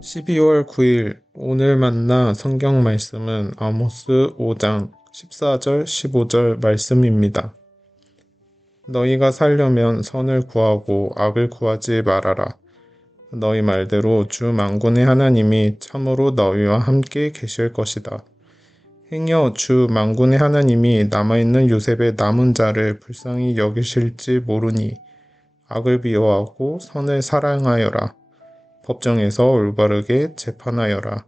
12월 9일 오늘 만나 성경 말씀은 아모스 5장 14절 15절 말씀입니다. 너희가 살려면 선을 구하고 악을 구하지 말아라. 너희 말대로 주 만군의 하나님이 참으로 너희와 함께 계실 것이다. 행여 주 만군의 하나님이 남아있는 요셉의 남은 자를 불쌍히 여기실지 모르니 악을 미워하고 선을 사랑하여라. 법정에서 올바르게 재판하여라.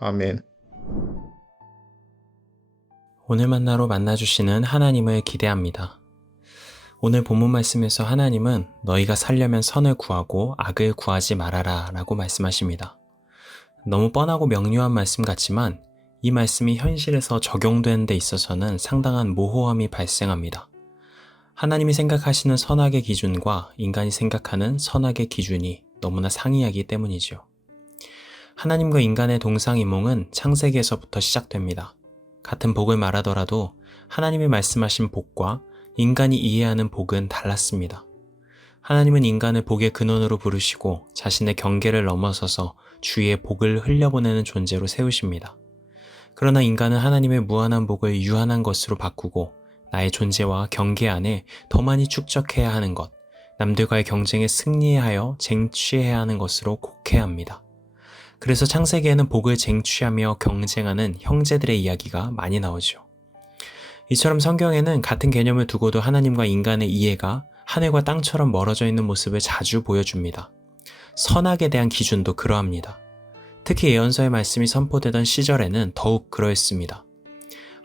아멘. 오늘 만나로 만나주시는 하나님을 기대합니다. 오늘 본문 말씀에서 하나님은 너희가 살려면 선을 구하고 악을 구하지 말아라 라고 말씀하십니다. 너무 뻔하고 명료한 말씀 같지만 이 말씀이 현실에서 적용되는 데 있어서는 상당한 모호함이 발생합니다. 하나님이 생각하시는 선악의 기준과 인간이 생각하는 선악의 기준이 너무나 상이하기 때문이죠. 하나님과 인간의 동상이몽은 창세기에서부터 시작됩니다. 같은 복을 말하더라도 하나님이 말씀하신 복과 인간이 이해하는 복은 달랐습니다. 하나님은 인간을 복의 근원으로 부르시고 자신의 경계를 넘어서서 주위의 복을 흘려보내는 존재로 세우십니다. 그러나 인간은 하나님의 무한한 복을 유한한 것으로 바꾸고 나의 존재와 경계 안에 더 많이 축적해야 하는 것, 남들과의 경쟁에 승리하여 쟁취해야 하는 것으로 곡해합니다. 그래서 창세기에는 복을 쟁취하며 경쟁하는 형제들의 이야기가 많이 나오죠. 이처럼 성경에는 같은 개념을 두고도 하나님과 인간의 이해가 하늘과 땅처럼 멀어져 있는 모습을 자주 보여줍니다. 선악에 대한 기준도 그러합니다. 특히 예언서의 말씀이 선포되던 시절에는 더욱 그러했습니다.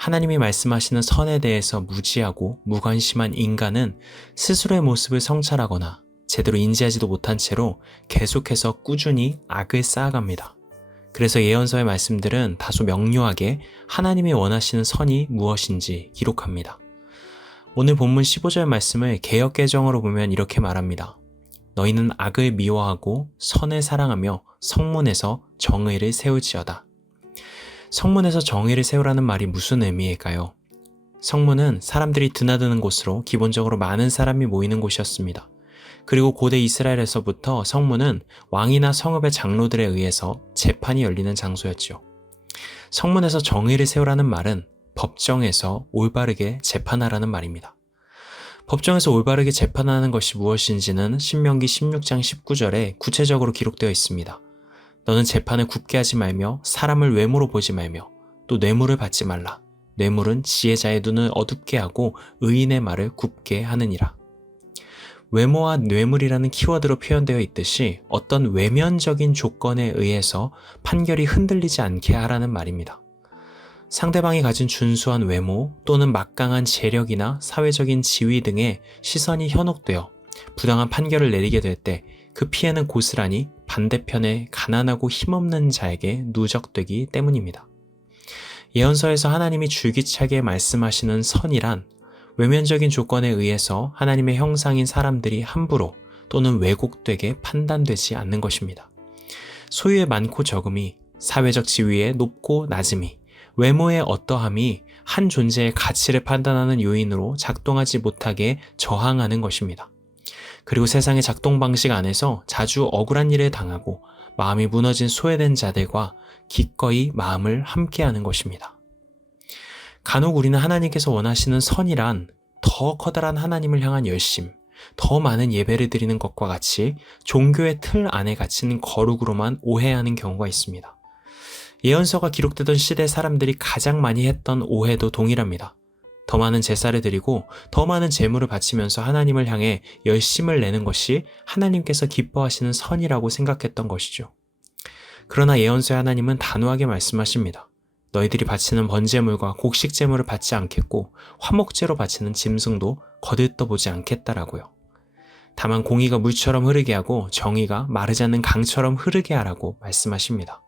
하나님이 말씀하시는 선에 대해서 무지하고 무관심한 인간은 스스로의 모습을 성찰하거나 제대로 인지하지도 못한 채로 계속해서 꾸준히 악을 쌓아갑니다. 그래서 예언서의 말씀들은 다소 명료하게 하나님이 원하시는 선이 무엇인지 기록합니다. 오늘 본문 15절 말씀을 개역개정으로 보면 이렇게 말합니다. 너희는 악을 미워하고 선을 사랑하며 성문에서 정의를 세울지어다. 성문에서 정의를 세우라는 말이 무슨 의미일까요? 성문은 사람들이 드나드는 곳으로 기본적으로 많은 사람이 모이는 곳이었습니다. 그리고 고대 이스라엘에서부터 성문은 왕이나 성읍의 장로들에 의해서 재판이 열리는 장소였죠. 성문에서 정의를 세우라는 말은 법정에서 올바르게 재판하라는 말입니다. 법정에서 올바르게 재판하는 것이 무엇인지는 신명기 16장 19절에 구체적으로 기록되어 있습니다. 너는 재판을 굽게 하지 말며 사람을 외모로 보지 말며 또 뇌물을 받지 말라. 뇌물은 지혜자의 눈을 어둡게 하고 의인의 말을 굽게 하느니라. 외모와 뇌물이라는 키워드로 표현되어 있듯이 어떤 외면적인 조건에 의해서 판결이 흔들리지 않게 하라는 말입니다. 상대방이 가진 준수한 외모 또는 막강한 재력이나 사회적인 지위 등의 시선이 현혹되어 부당한 판결을 내리게 될 때 그 피해는 고스란히 반대편의 가난하고 힘없는 자에게 누적되기 때문입니다. 예언서에서 하나님이 줄기차게 말씀하시는 선이란 외면적인 조건에 의해서 하나님의 형상인 사람들이 함부로 또는 왜곡되게 판단되지 않는 것입니다. 소유의 많고 적음이, 사회적 지위의 높고 낮음이, 외모의 어떠함이 한 존재의 가치를 판단하는 요인으로 작동하지 못하게 저항하는 것입니다. 그리고 세상의 작동 방식 안에서 자주 억울한 일을 당하고 마음이 무너진 소외된 자들과 기꺼이 마음을 함께하는 것입니다. 간혹 우리는 하나님께서 원하시는 선이란 더 커다란 하나님을 향한 열심, 더 많은 예배를 드리는 것과 같이 종교의 틀 안에 갇힌 거룩으로만 오해하는 경우가 있습니다. 예언서가 기록되던 시대 사람들이 가장 많이 했던 오해도 동일합니다. 더 많은 제사를 드리고 더 많은 제물을 바치면서 하나님을 향해 열심을 내는 것이 하나님께서 기뻐하시는 선이라고 생각했던 것이죠. 그러나 예언서의 하나님은 단호하게 말씀하십니다. 너희들이 바치는 번제물과 곡식제물을 받지 않겠고 화목제로 바치는 짐승도 거들떠보지 않겠다라고요. 다만 공의가 물처럼 흐르게 하고 정의가 마르지 않는 강처럼 흐르게 하라고 말씀하십니다.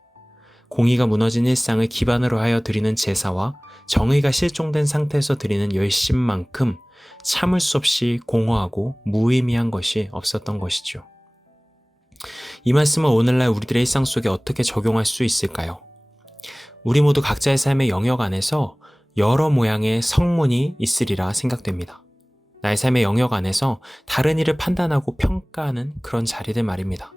공의가 무너진 일상을 기반으로 하여 드리는 제사와 정의가 실종된 상태에서 드리는 열심만큼 참을 수 없이 공허하고 무의미한 것이 없었던 것이죠. 이 말씀은 오늘날 우리들의 일상 속에 어떻게 적용할 수 있을까요? 우리 모두 각자의 삶의 영역 안에서 여러 모양의 성문이 있으리라 생각됩니다. 나의 삶의 영역 안에서 다른 일을 판단하고 평가하는 그런 자리들 말입니다.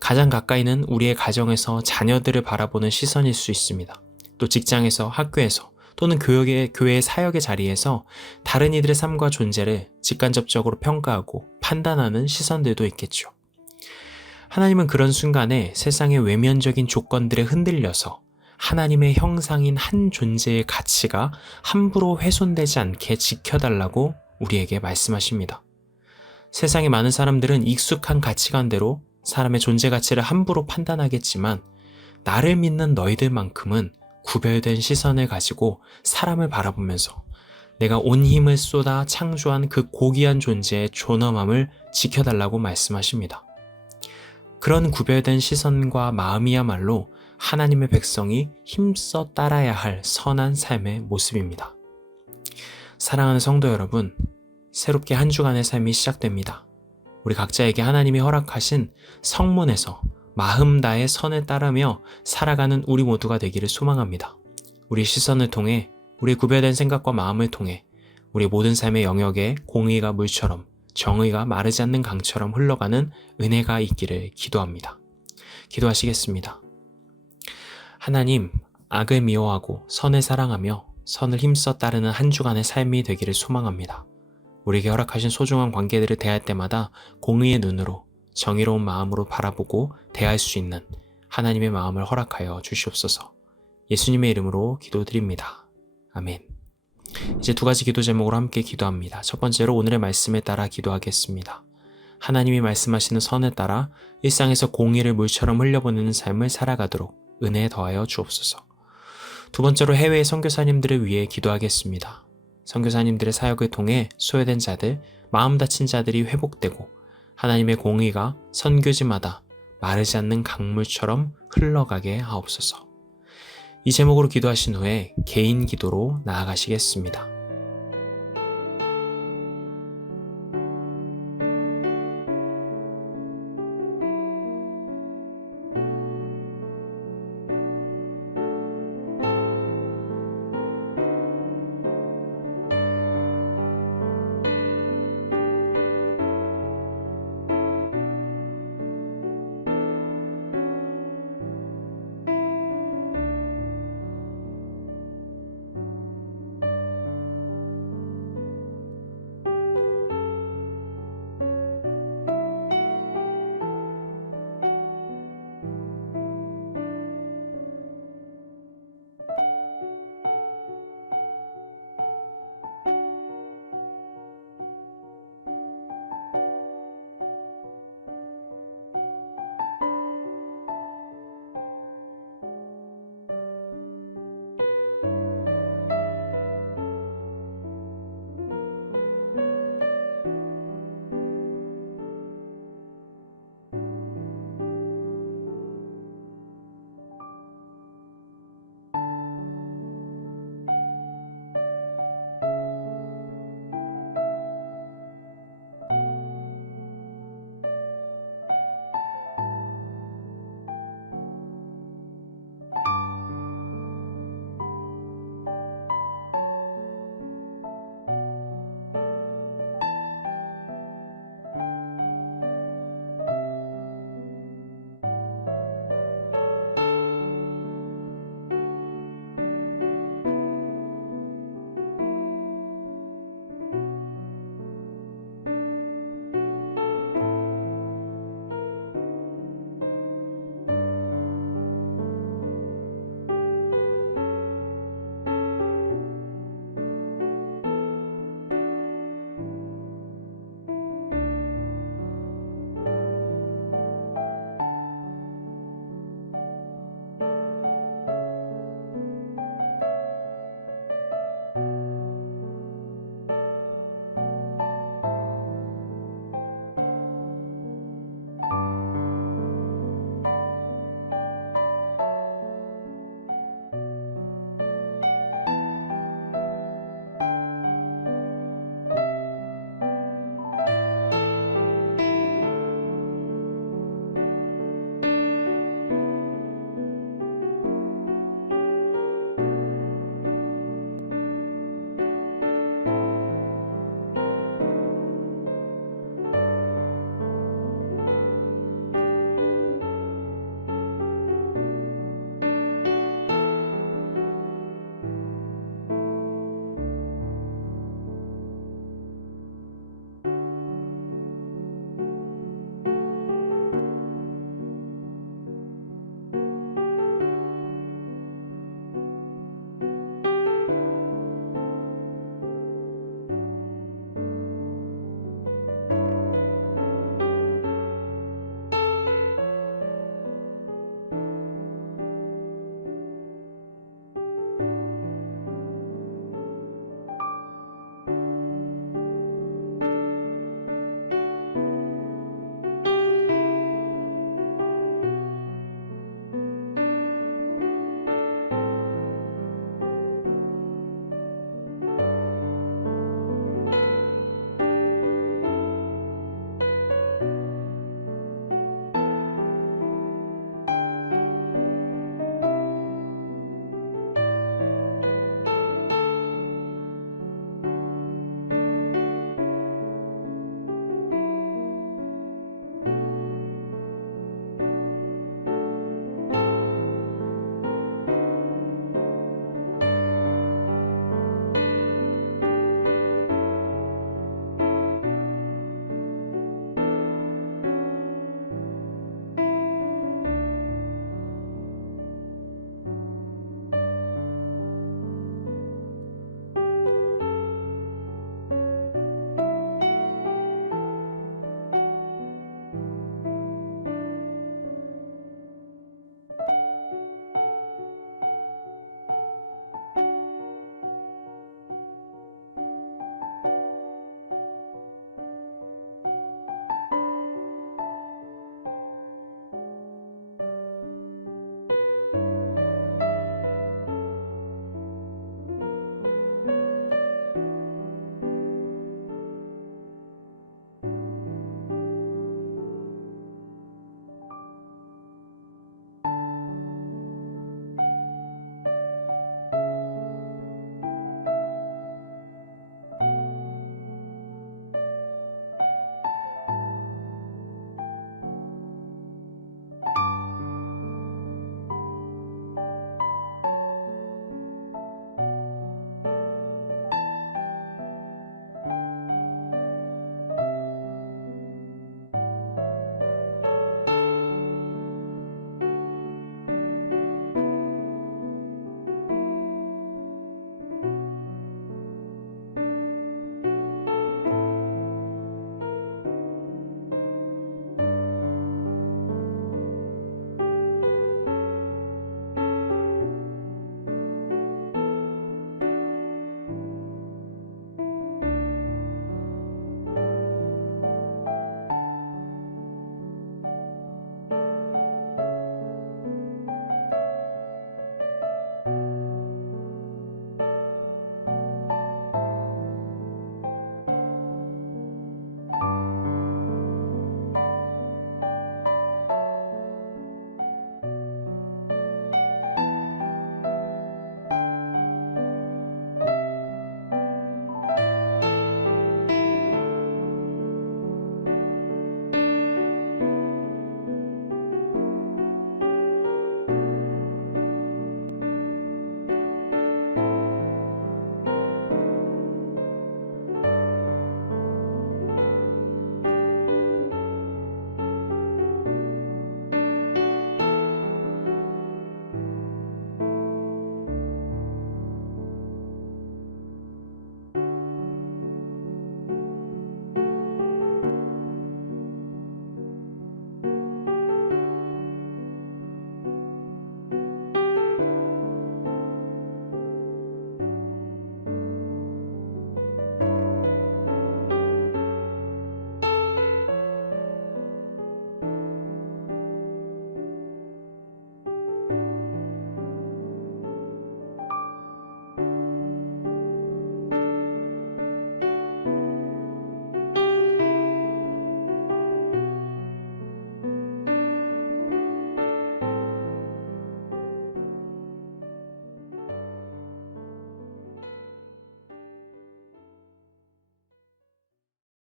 가장 가까이는 우리의 가정에서 자녀들을 바라보는 시선일 수 있습니다. 또 직장에서, 학교에서, 또는 교회의 사역의 자리에서 다른 이들의 삶과 존재를 직간접적으로 평가하고 판단하는 시선들도 있겠죠. 하나님은 그런 순간에 세상의 외면적인 조건들에 흔들려서 하나님의 형상인 한 존재의 가치가 함부로 훼손되지 않게 지켜달라고 우리에게 말씀하십니다. 세상의 많은 사람들은 익숙한 가치관대로 사람의 존재 가치를 함부로 판단하겠지만 나를 믿는 너희들만큼은 구별된 시선을 가지고 사람을 바라보면서 내가 온 힘을 쏟아 창조한 그 고귀한 존재의 존엄함을 지켜달라고 말씀하십니다. 그런 구별된 시선과 마음이야말로 하나님의 백성이 힘써 따라야 할 선한 삶의 모습입니다. 사랑하는 성도 여러분, 새롭게 한 주간의 삶이 시작됩니다. 우리 각자에게 하나님이 허락하신 성문에서 마음 다해 선을 따르며 살아가는 우리 모두가 되기를 소망합니다. 우리 시선을 통해, 우리 구별된 생각과 마음을 통해 우리 모든 삶의 영역에 공의가 물처럼, 정의가 마르지 않는 강처럼 흘러가는 은혜가 있기를 기도합니다. 기도하시겠습니다. 하나님, 악을 미워하고 선을 사랑하며 선을 힘써 따르는 한 주간의 삶이 되기를 소망합니다. 우리에게 허락하신 소중한 관계들을 대할 때마다 공의의 눈으로, 정의로운 마음으로 바라보고 대할 수 있는 하나님의 마음을 허락하여 주시옵소서. 예수님의 이름으로 기도드립니다. 아멘. 이제 두 가지 기도 제목으로 함께 기도합니다. 첫 번째로 오늘의 말씀에 따라 기도하겠습니다. 하나님이 말씀하시는 선에 따라 일상에서 공의를 물처럼 흘려보내는 삶을 살아가도록 은혜 더하여 주옵소서. 두 번째로 해외의 선교사님들을 위해 기도하겠습니다. 선교사님들의 사역을 통해 소외된 자들, 마음 다친 자들이 회복되고 하나님의 공의가 선교지마다 마르지 않는 강물처럼 흘러가게 하옵소서. 이 제목으로 기도하신 후에 개인 기도로 나아가시겠습니다.